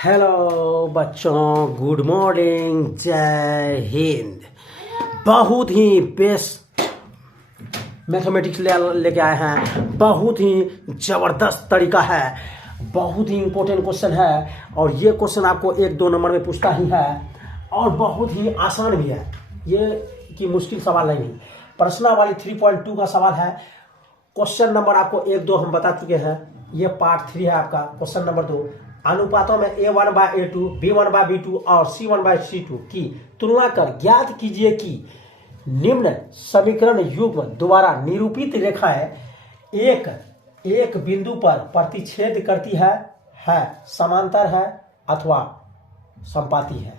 Hello बच्चों, good morning, जय हिंद। बहुत ही बेस्ट मैथमेटिक्स लेके आए हैं। बहुत ही ज़बरदस्त तरीका है, बहुत ही इम्पोर्टेंट क्वेश्चन है और ये क्वेश्चन आपको 1-2 नंबर में पूछता ही है और बहुत ही आसान भी है। ये कि मुश्किल सवाल नहीं। प्रश्नावली 3.2 का सवाल है। क्वेश्चन नंबर आपको 1-2 हम बता चुके हैं। ये पार्ट 3 है आपका। क्वेश्चन नंबर 2, अनुपातों में A1/A2, B1/B2 और C1/C2 की तुलना कर ज्ञात कीजिए कि निम्न समीकरण युग्म द्वारा निरूपित रेखाएं एक बिंदु पर प्रतिच्छेद करती है समांतर है अथवा संपाती है।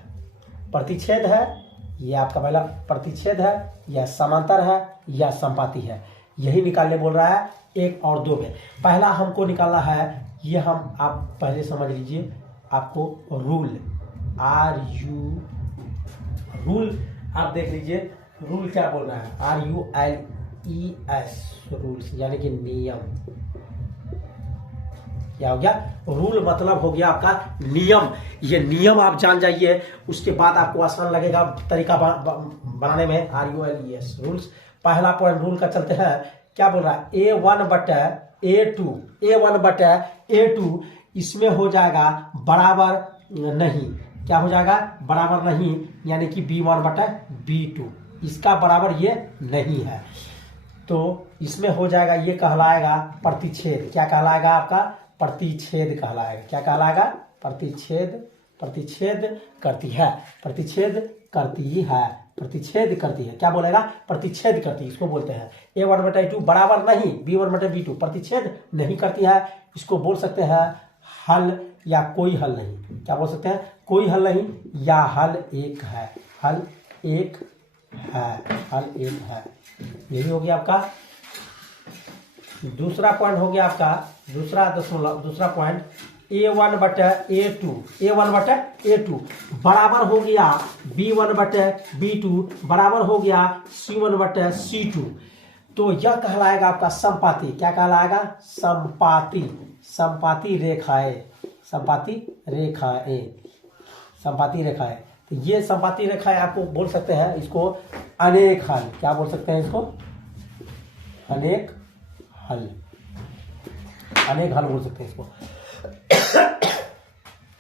प्रतिच्छेद है, ये आपका पहला प्रतिच्छेद है, या समांतर है या संपाती है, यही निकालने बोल रहा है 1 और 2 में। पहला हमको निकालना है, ये हम आप पहले समझ लीजिए। आपको रूल रूल आप देख लीजिए। रूल क्या बोल रहा है? RULES रूल्स, यानी कि नियम। क्या हो गया? रूल मतलब हो गया आपका नियम। ये नियम आप जान जाइए, उसके बाद आपको आसान लगेगा तरीका बनाने में। RULES rules. पहला पॉइंट रूल का चलते हैं। क्या बोल रहा है? A1/A2 इसमें हो जाएगा बराबर नहीं। क्या हो जाएगा? बराबर नहीं, यानी कि B1/B2 इसका बराबर ये नहीं है, तो इसमें हो जाएगा, ये कहलाएगा प्रतिच्छेद। क्या कहलाएगा? आपका प्रतिच्छेद कहलाएगा। क्या कहलाएगा? प्रतिच्छेद करती है। प्रतिच्छेद करती है। क्या बोलेगा? प्रतिच्छेद करती है, इसको बोलते हैं। A1/A2 बराबर नहीं B1/B2 प्रतिच्छेद नहीं करती है, इसको बोल सकते हैं हल या कोई हल नहीं। क्या बोल सकते हैं? कोई हल नहीं या हल एक है। हल एक है। यही हो गया आपका दूसरा पॉइंट। हो गया आपका दूसरा पॉइंट A1/A2 बराबर हो गया B1/B2 बराबर हो गया C1/C2, तो यह कहलाएगा आपका संपाती। क्या कहलाएगा? संपाती रेखाएं। तो ये संपाती रेखाएं आपको बोल सकते हैं इसको अनेक हल। क्या बोल सकते हैं इसको? अनेक हल बोल सकते हैं इसको।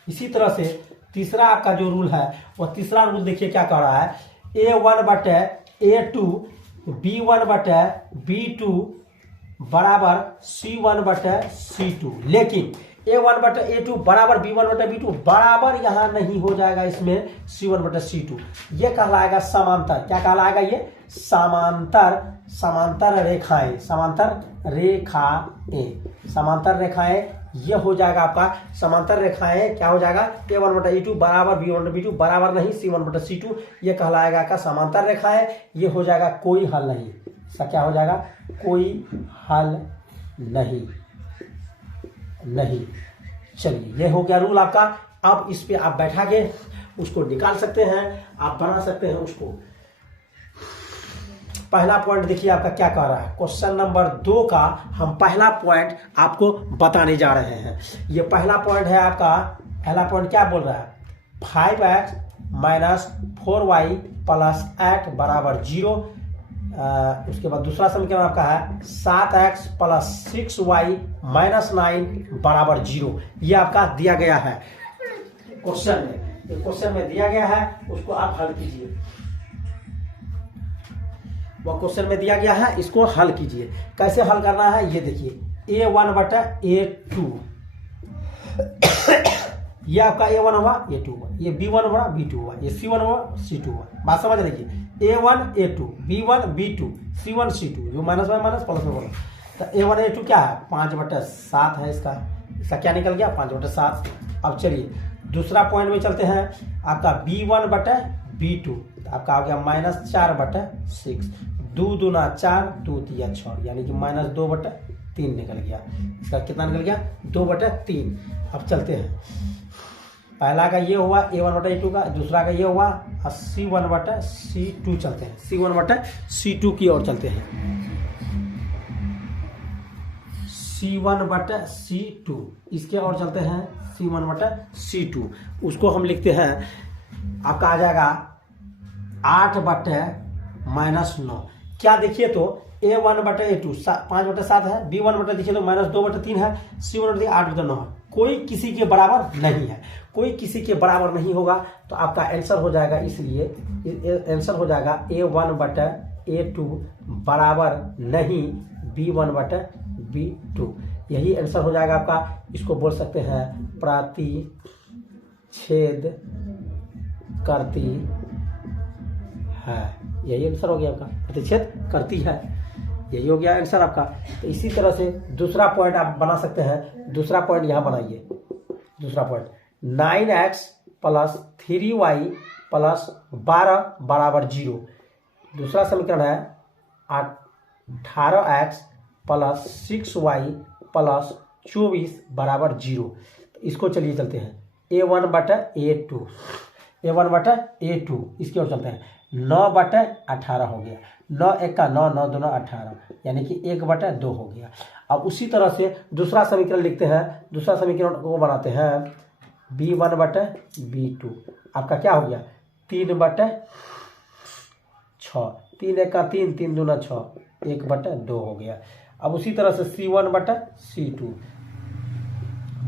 इसी तरह से तीसरा आपका जो रूल है, वो तीसरा रूल देखिए क्या कह रहा है। A1/A2 B1/B2 बराबर C1/C2, लेकिन A1/A2 बराबर B1/B2 बराबर यहां नहीं हो जाएगा इसमें C1/C2। ये कहलाएगा समांतर। क्या कहलाएगा? ये समांतर रेखाएं ये हो जाएगा आपका समांतर रेखाएं। क्या हो जाएगा? A1/A2 बराबर B1/B2 बराबर नहीं C1/C2, ये कहलाएगा का समांतर रेखाएं। ये हो जाएगा कोई हल नहीं। इसका क्या हो जाएगा? कोई हल नहीं। चलिए, ये हो गया रूल आपका। अब इस पे आप बैठा के उसको निकाल सकते हैं, आप बना सकते हैं उसको। पहला पॉइंट देखिए आपका क्या कह रहा है। क्वेश्चन नंबर 2 का हम पहला पॉइंट आपको बताने जा रहे हैं। ये पहला पॉइंट है आपका। पहला पॉइंट क्या बोल रहा है? 5x - 4y + 8 = 0। उसके बाद दूसरा समीकरण आपका है 7x + 6y - 9 = 0। ये आपका दिया गया है क्वेश्चन में दिया गया है, उसको आप हल कीजिए। वह क्वेश्चन में दिया गया है, इसको हल कीजिए। कैसे हल करना है ये देखिए। A1/A2 ये आपका A1 हुआ, A2 हुआ, ये B1 हुआ, B2 हुआ, ये C1 हुआ, C2 हुआ। बात समझ लीजिए। A1/A2 B1/B2 C1/C2, जो माइनस में माइनस प्लस में प्लस। तो A1/A2 क्या है? 5/7 है। इसका क्या निकल गया? 5/7। अब चलिए दूसरा पॉइंट में चलते हैं। आपका B1/B2 आपका हो गया -4/6। 2 दूना 4, 2 तिया 6, यानी कि -2/3 निकल गया। इसका कितना निकल गया? 2/3। अब चलते हैं। पहला का ये हुआ A1/A2 का, दूसरा का ये हुआ C1/C2। चलते हैं C1/C2 की ओर चलते हैं। C1/C2। इसके और चलते हैं C1/C2। उसको हम लिखते हैं, आपका आ जाएगा 8/-9। क्या देखिए तो A1/A2 5/7 है, B1 देखिए तो -2/3 है, C1 8/9 है। कोई किसी के बराबर नहीं है, कोई किसी के बराबर नहीं होगा, तो आपका आंसर हो जाएगा, इसलिए आंसर हो जाएगा A1/A2 बराबर नहीं B1/B2। यही आंसर हो जाएगा आपका। इसको बोल सकते हैं प्रतिच्छेद करती है। यही आंसर हो गया आपका, प्रतिच्छेद करती है। यही हो गया आंसर आपका। तो इसी तरह से दूसरा पॉइंट आप बना सकते हैं। दूसरा पॉइंट यहाँ बनाइए। दूसरा पॉइंट 9x + 3y + 12 = 0। दूसरा समीकरण है 18x + 6y + 24 = 0। तो इसको चलिए चलते हैं A1/A2। A1/A2 इसकी ओर चलते हैं। 9/18 हो गया। 9 1 का 9, 9 2 18, यानी कि 1/2 हो गया। अब उसी तरह से दूसरा समीकरण लिखते हैं। दूसरा समीकरण को बनाते हैं B1/B2। आपका क्या हो गया 3/6। 3 1 का 3, 3 2 6, 1/2 हो गया। अब उसी तरह से C1/C2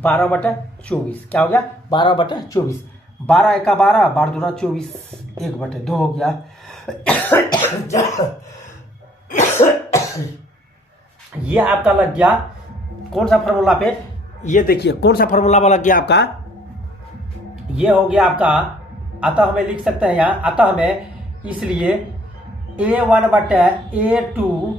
12/24। क्या हो गया 12/24। 12 1 का 12, 12 2 24, 1/2 हो गया। ये आपका लग गया कौन सा फार्मूला पे, ये देखिए कौन सा फार्मूला वाला लग गया आपका, ये हो गया आपका। अतः हमें लिख सकते हैं यहाँ, अतः हमें इसलिए A1/A2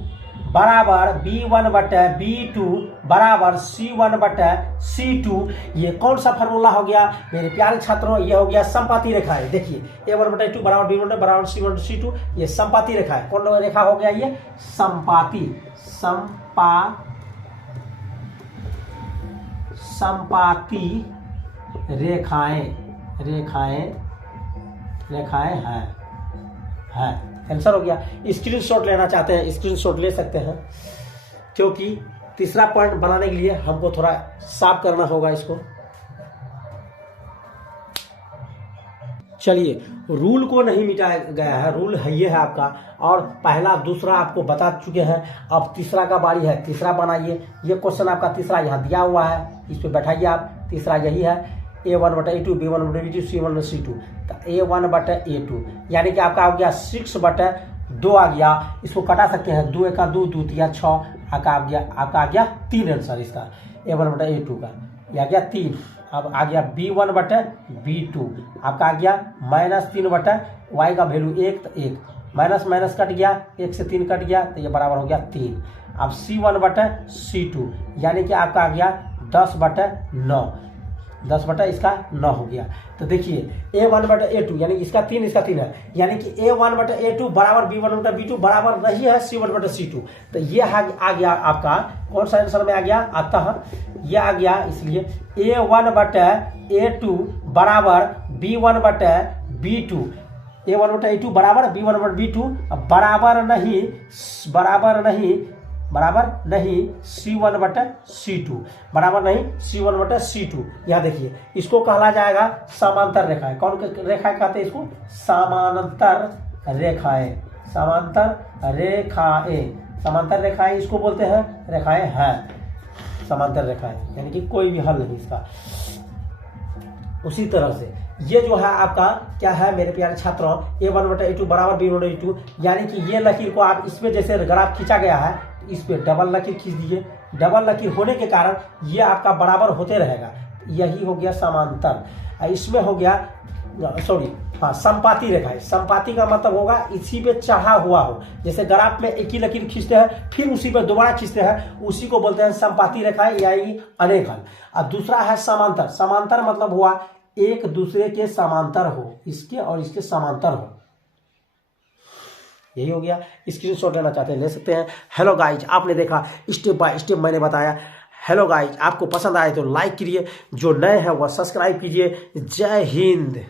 बराबर B1/B2 बराबर C1/C2। ये कौन सा फार्मूला हो गया मेरे प्यारे छात्रों, ये हो गया समपाती रेखा है। देखिए A1/A2 बराबर B1 बराबर C1/C2, ये समपाती रेखा है। कौन रेखा हो गया ये समपाती रेखाएं हैं। आंसर हो गया। स्क्रीनशॉट लेना चाहते हैं स्क्रीनशॉट ले सकते हैं, क्योंकि तीसरा पॉइंट बनाने के लिए हमको थोड़ा साफ करना होगा इसको। चलिए, रूल को नहीं मिटाया गया है, रूल है ये है आपका। और पहला दूसरा आपको बता चुके हैं। अब तीसरा का बारी है, तीसरा बनाइए। ये क्वेश्चन आपका तीसरा यहाँ दिया हुआ है, इस पे बैठाइए आप। तीसरा यही है A1/A2 B1/B2 C1/C2। तो A1/A2 यानी कि आपका हो गया 6/2 आ गया। इसको कटा सकते हैं, 2 1 का 2, 2 3 6, आपका आ गया 3 आंसर इसका A1/A2 का। यह आ गया 3। अब आ गया B1/B2, आपका आ गया -3/y का वैल्यू 1, तो 1 माइनस माइनस कट गया, 1 से 3 कट गया, तो ये बराबर हो गया 3। अब C1/C2 यानी कि आपका आ गया 10/9, 10 इसका 9 हो गया। तो देखिए A1/A2 यानी इसका 3 इसका 3 है, यानी कि A1/A2 बराबर B1/B2 बराबर नहीं है C1/C2। तो ये आ गया आपका कौन सा आंसर में आ गया, अतः ये आ गया। इसलिए A1/A2 बराबर B1/B2, A1/A2 बराबर B1/B2 बराबर नहीं C1/C2, बराबर नहीं C1/C2। यहाँ देखिए इसको कहला जाएगा समांतर रेखाएं। कौन रेखाएं कहते हैं इसको, समांतर रेखाएं। समांतर रेखाएं इसको बोलते हैं, रेखाएं हैं समांतर रेखाएं, यानी कि कोई भी हल नहीं इसका। उसी तरह से ये जो है आपका क्या है मेरे प्यारे छात्रों, A1/A2 बराबर B1/B2, यानी कि ये लकीर को आप इसमें जैसे ग्राफ खींचा गया है, इस पे डबल लकीर खींच दीजिए। डबल लकीर होने के कारण ये आपका बराबर होते रहेगा। यही हो गया समांतर। इसमें हो गया संपाती रेखा है। संपाती का मतलब होगा इसी पे चढ़ा हुआ हो, जैसे ग्राफ में एक ही लकीर खींचते हैं फिर उसी पे दोबारा खींचते हैं, उसी को बोलते हैं संपाती रेखा यानी अनेक हल। और दूसरा है समांतर। समांतर मतलब हुआ एक दूसरे के समांतर हो, इसके और इसके समांतर हो। यही हो गया। स्क्रीनशॉट लेना चाहते हैं ले सकते हैं। हेलो गाइज, आपने देखा स्टेप बाय स्टेप मैंने बताया। हेलो गाइज, आपको पसंद आए तो लाइक करिए, जो नए हैं वह सब्सक्राइब कीजिए। जय हिंद।